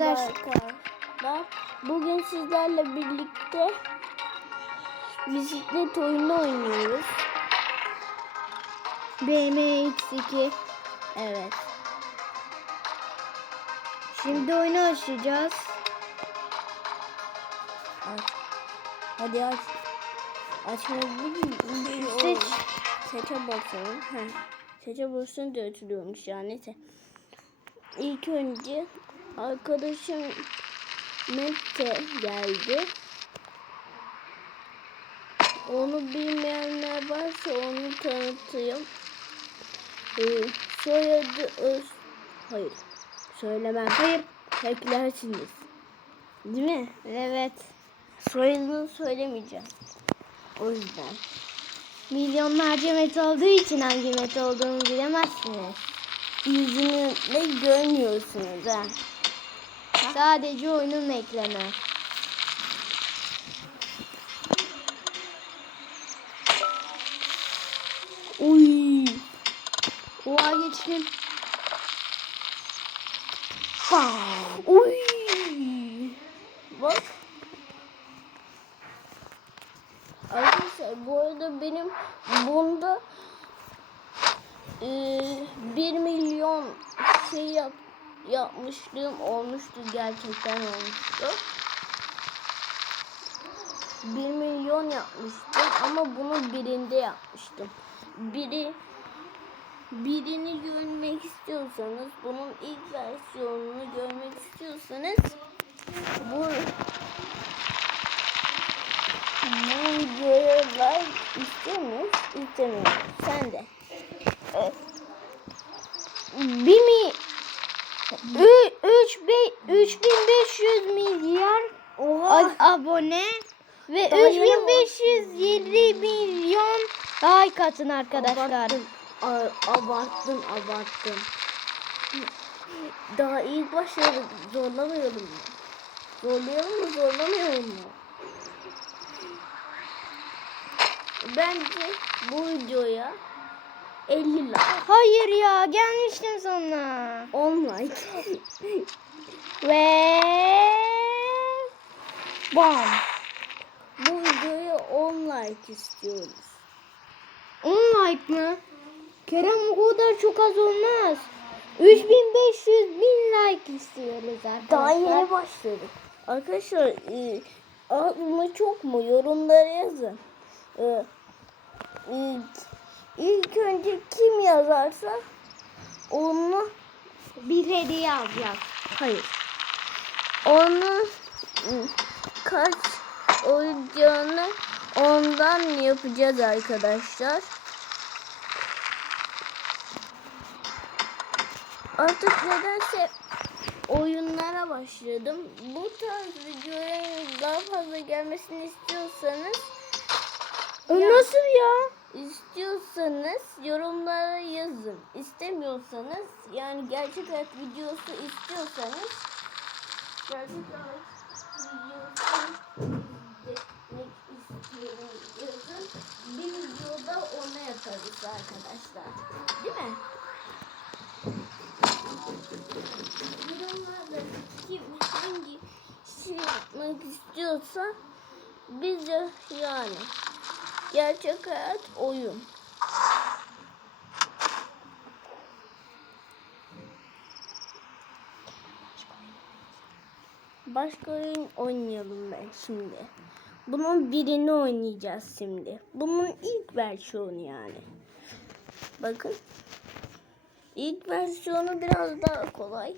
arkadaşlar. Bugün sizlerle birlikte bisiklet oyunu oynuyoruz. BMX2. Evet. Şimdi oyunu açacağız. Aç. Hadi aç. Açmayı bilmiyorum. Seç. Seçe basalım. Heh. Seçe basın da ötürüyormuş ya neyse. İlk önce arkadaşım Mete geldi. Onu bilmeyenler varsa onu tanıtayım. Ee, soyadı Öz... Hayır. Söylemem. Hayır. Beklersiniz. Değil mi? Evet. Soyadını söylemeyeceğim. O yüzden. Milyonlarca metre olduğu için hangi metre olduğunu bilemezsiniz. Yüzünü de görmüyorsunuz ha. Sadece oyunun ekranı. Uy. Oha geçtim. Bam. Uy. Bak. Arkadaşlar bu arada benim bunda e, 1 milyon şey yap, yapmışlığım olmuştu. Gerçekten olmuştu. 1 milyon yapmıştım ama bunu birinde yapmıştım. Biri birini görmek istiyorsanız, bunun ilk versiyonunu görmek istiyorsanız bu bu videoya like istemiyoruz, istemiyoruz. Sen de. Evet. Bir mi? Ü- Üç be, 3500 milyar Oha. abone ve Daha yeni 3507 milyon like atın arkadaşlar. Abarttın, abarttın, abarttın. Daha ilk başladık, zorlamayalım mı? Zorlayalım mı, zorlamayalım mı? Bence bu videoya 50 like, Hayır ya gelmiştim sonra. 10 like, Ve bam. bu videoya 10 like istiyoruz. 10 like mı? Kerem o kadar çok az olmaz. 3500 bin like istiyoruz arkadaşlar. Daha yeni başladık. Arkadaşlar e, az mı çok mu yorumlara yazın. E, e, ilk önce kim yazarsa onu bir hediye alacağız. hayır. Onu e, kaç olacağını ondan yapacağız arkadaşlar. Artık nedense oyunlara başladım. Bu tarz videoların daha fazla gelmesini istiyorsanız O Ya. nasıl ya? istiyorsanız yorumlara yazın. İstemiyorsanız yani gerçek hayat videosu istiyorsanız gerçek izlemek istiyorum yazın. Bir videoda ona yaparız arkadaşlar. Değil mi? Yorumlarda kim hangi şey yapmak istiyorsa biz de yani gerçek hayat oyun. Başka oyun oynayalım ben şimdi. Bunun birini oynayacağız şimdi. Bunun ilk versiyonu yani. Bakın. İlk versiyonu biraz daha kolay.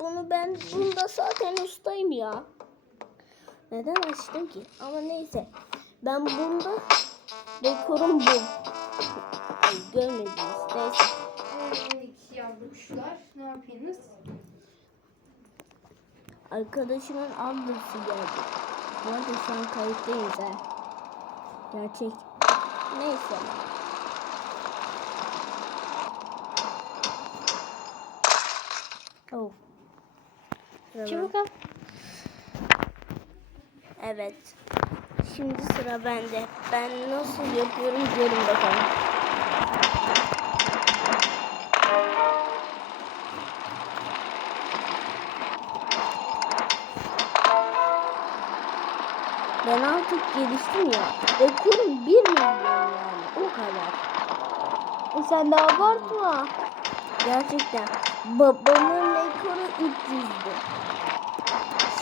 Bunu ben bunda zaten ustayım ya. Neden açtım ki? Ama neyse. Ben bunda rekorum bu. Görmediniz. Neyse. Minik yavru. Ne yapıyorsunuz? Arkadaşımın ablası geldi. Bu arada şu an kayıttayız ha. Gerçek. Neyse. Oh. Ben- al. Evet. Şimdi sıra bende. Ben nasıl yapıyorum görün bakalım. Artık geliştim ya. Rekorum 1 milyon yani. O kadar. E sen de abartma. Gerçekten. Babamın rekoru 300'dü.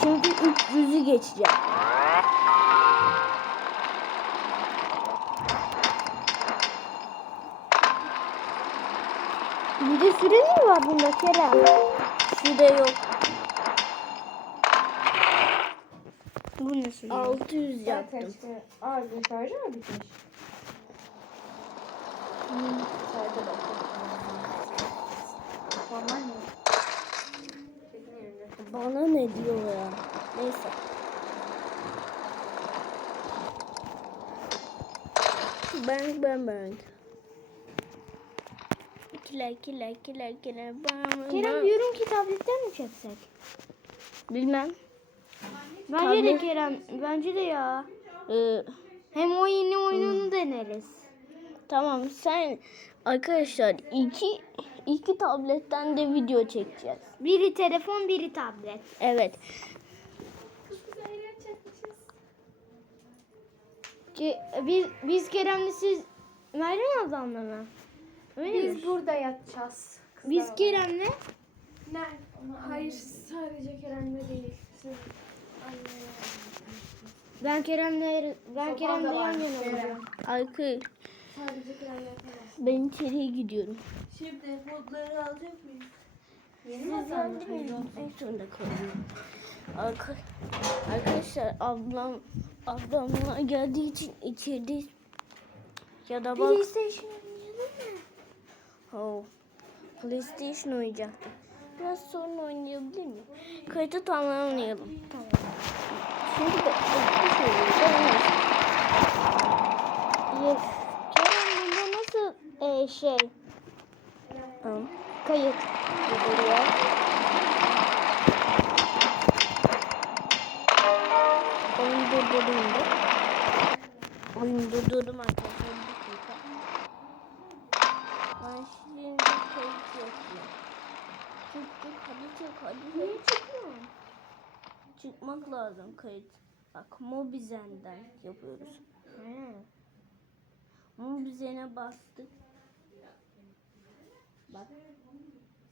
Şimdi 300'ü geçeceğim. Bir de süre mi var bunda Kerem? Şurada yok. Bu nasıl? 600 yaptım. Ağacın şarjı mı bitmiş? Şarja. Normal mi? Çekin yerine. Bana ne diyor ya? Neyse. Bang bang bang. Killer killer killer killer bang Kerem bang. diyorum ki tabletten mi çeksek? Bilmem. Bence de Kerem. Bence de ya. Ee, Hem o yeni oyununu deneriz. tamam sen arkadaşlar iki iki tabletten de video çekeceğiz. Biri telefon, biri tablet. Evet. Ki, biz, biz Kerem'le siz Meryem ablamla mı? Öyle mi? Biz burada yatacağız. Biz. Kerem'le Nerede? Hayır sadece Kerem'le değil. Siz ben Kerem'le ben Kerem'le yan yana olacağım. Arkadaşlar sadece Kerem'le ben içeriye gidiyorum. Şimdi modları alacak mıyız? Yeni mi Siz geldiniz mi? En sonunda kalıyorum. Arka, arkadaşlar ablam ablamla geldiği için içerideyiz. Ya da bak. PlayStation oynayalım mı? Oh, PlayStation oynayacaktım. Biraz sonra oynayabilir miyim? Kayıtı tamamlayalım. Tamam. Şey. Yes. Kerem bunda nasıl e, şey Tamam. kayıt Gidiyor. Oyun durdurdum. Oyun durdurdum arkadaşlar. Bir dakika. Ben şimdi kayıt yapıyorum. Çık çık hadi çık hadi. Niye çıkmıyor? Çıkmak lazım kayıt. Bak Mobizen'den yapıyoruz. Mobizen'e bastık. Bak.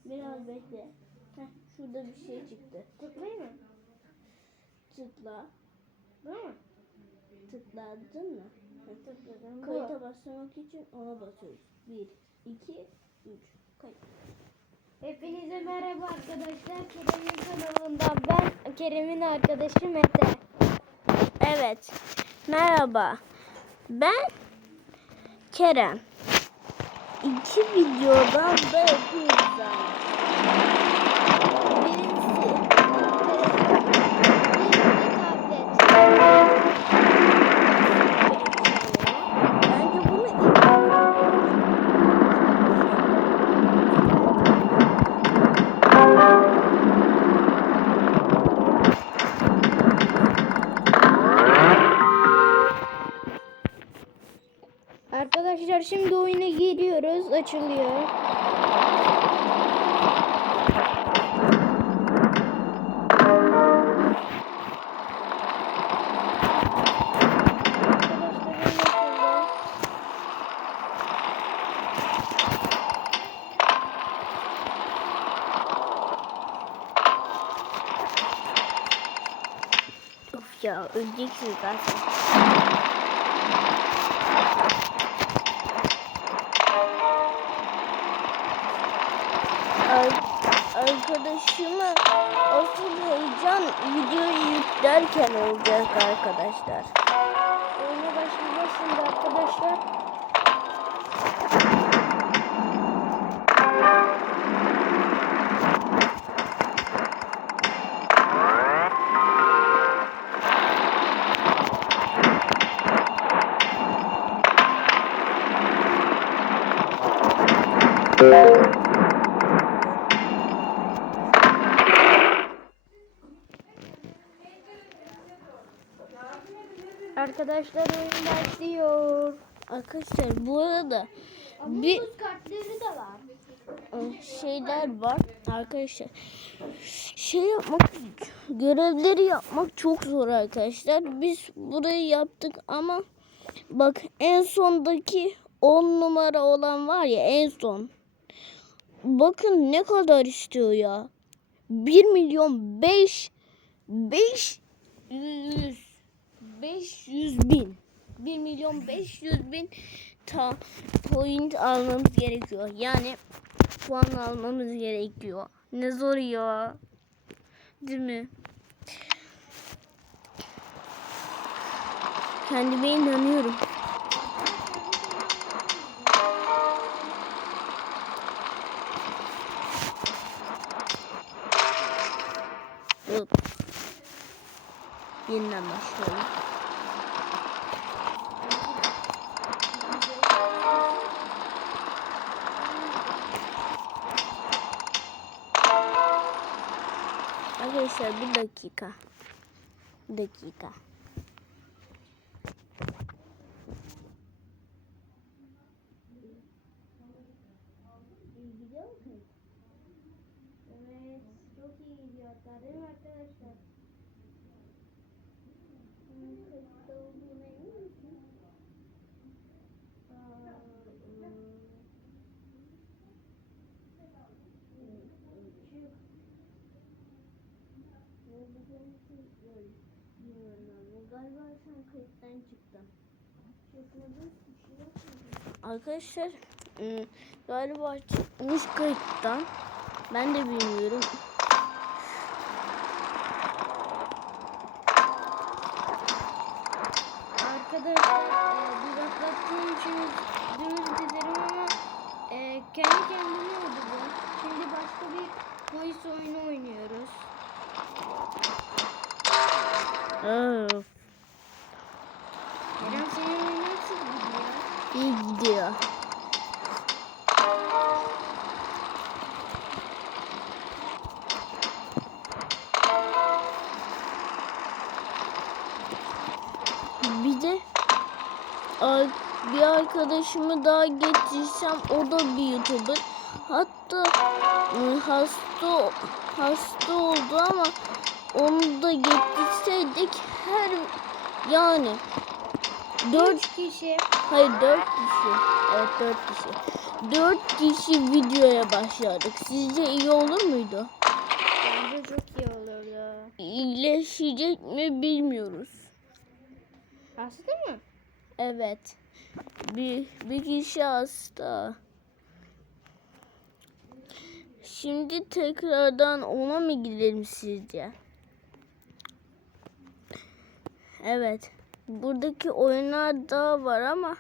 Biraz bekle. Heh, şurada bir şey çıktı. Tıklayayım mı? Tıkla. Bu mu? Tıkladın mı? Tıkladım. Kayıta başlamak için ona basıyoruz. 1, 2, 3. Kayıt. Hepinize merhaba arkadaşlar. Kerem'in kanalında Kerem'in arkadaşı Mete. Evet. Merhaba. Ben Kerem. İki videodan da yapıyoruz oyun açıldı. Of ya öleceksin zaten. Yüklerken olacak arkadaşlar. Arkadaşlar oyun başlıyor. Arkadaşlar bu arada bir kartları da var. şeyler var. Arkadaşlar şey yapmak görevleri yapmak çok zor arkadaşlar. Biz burayı yaptık ama bak en sondaki 10 numara olan var ya en son. Bakın ne kadar istiyor ya. 1 milyon 5 500 500 bin 1 milyon 500 bin ta point almamız gerekiyor. Yani puan almamız gerekiyor. Ne zor ya. Değil mi? Kendime inanıyorum. Hop. Yeniden başlayalım. Arkadaşlar bir dakika. Bir dakika. Evet, çok iyi gidiyor değil mi arkadaşlar? Hmm, kayıtta olduğuna emin misin? Aa, ım. Çık. Ne diyeceğimi bilmiyorum ama galiba sen kayıttan şey? Arkadaşlar ım, galiba çıkmış kayıttan. Ben de bilmiyorum. Arkadaşlar e, duraklattığım için özür dilerim ama e, kendi kendine oldu bu. Şimdi başka bir polis oyunu oynuyoruz. Öf, Kerem senin oyun nasıl gidiyor? İyi gidiyor. Bir de bir arkadaşımı daha getirsem o da bir YouTuber. Hatta ıı, hasta hasta oldu ama onu da getirseydik her yani dört kişi. Hayır dört kişi. Evet dört kişi. Dört kişi videoya başladık. Sizce iyi olur muydu? Bence çok iyi olurdu. İyileşecek mi bilmiyoruz. Hasta mı? Evet. Bir, bir kişi hasta. Şimdi tekrardan ona mı gidelim sizce? Evet. Buradaki oyunlar daha var ama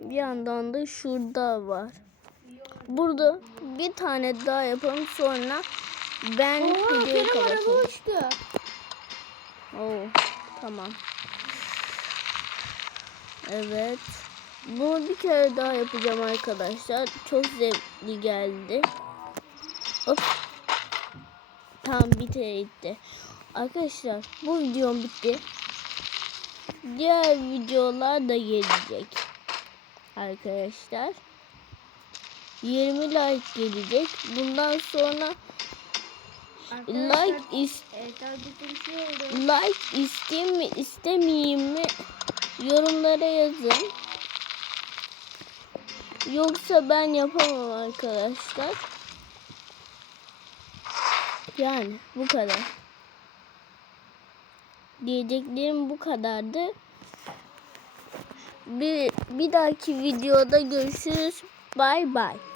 bir yandan da şurada var. Burada bir tane daha yapalım sonra ben Oha videoyu Kerem araba kapatayım. uçtu. Oo, tamam. Evet. Bunu bir kere daha yapacağım arkadaşlar. Çok zevkli geldi. Hop. Tamam bitti. Arkadaşlar bu videom bitti. Diğer videolar da gelecek. Arkadaşlar. 20 like gelecek. Bundan sonra like is bir şey like isteyeyim mi istemeyeyim mi yorumlara yazın. Yoksa ben yapamam arkadaşlar. Yani bu kadar. Diyeceklerim bu kadardı. Bir, bir dahaki videoda görüşürüz. Bye bye.